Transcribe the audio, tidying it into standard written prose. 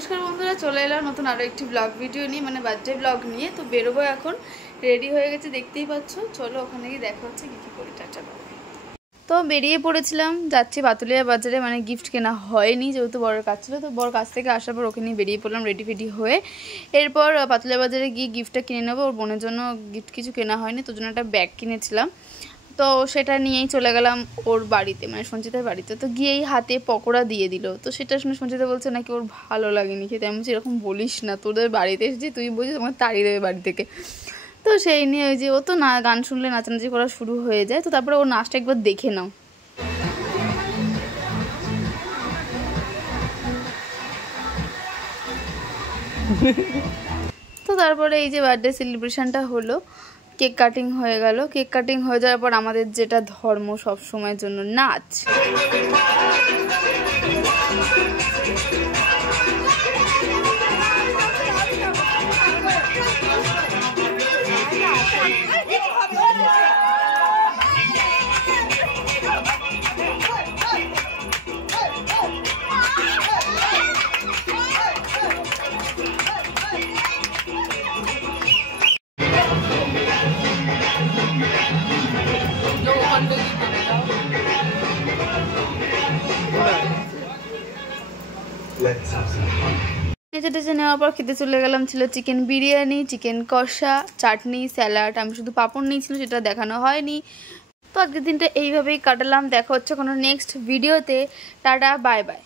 নমস্কার বন্ধুরা, চলে এলাম নতুন আরও একটি ব্লগ ভিডিও নিয়ে, মানে বার্থডে ব্লগ নিয়ে। তো বেরোবো এখন, রেডি হয়ে গেছে দেখতেই পাচ্ছ। চলো ওখানে গিয়ে দেখা হচ্ছে কী কী করি। টাটা। তো বেরিয়ে পড়েছিলাম, যাচ্ছি পাতুলিয়া বাজারে, মানে গিফট কেনা হয়নি যেহেতু বড়ের কাজ ছিল। তো বড় কাছ থেকে আসার পর ওখানে বেরিয়ে পড়লাম রেডি ফেডি হয়ে। এরপর পাতুলিয়া বাজারে গিয়ে গিফটটা কিনে নেবো। ওর বোনের জন্য গিফট কিছু কেনা হয়নি, তোর জন্য একটা ব্যাগ কিনেছিলাম। তো সেটা নিয়েই চলে গেলাম ওর বাড়িতে, মানে সঞ্চিতার বাড়িতে। তো গিয়েই হাতে পকোড়া দিয়ে দিল। তো সেটা শুনে সঞ্চিতা বলছে নাকি ওর ভালো লাগেনি খেতে। আমি বলছি এরকম বলিস না, তোদের বাড়িতে এসেছি, তুই বলছিস তোমাকে তাড়িয়ে দেবে বাড়ি থেকে। তো সেই নিয়ে ওই যে ও তো না, গান শুনলে নাচানাচি করা শুরু হয়ে যায়। তো তারপরে ওর নাচটা একবার দেখে নাও। তো তারপরে এই যে বার্থডে সেলিব্রেশনটা হলো, কেক কাটিং হয়ে গেল। কেক কাটিং হয়ে যাওয়ার পর আমাদের যেটা ধর্ম সব সময়ের জন্য নাচ। নেচে টেচে নেওয়ার পর খেতে চলে গেলাম। ছিল চিকেন বিরিয়ানি, চিকেন কষা, চাটনি, স্যালাড। আমি শুধু পাঁপড় নিয়েছিল, সেটা দেখানো হয়নি। তো আজকের দিনটা এইভাবেই কাটালাম। দেখা হচ্ছে কোনো নেক্সট ভিডিওতে। Tata, bye bye.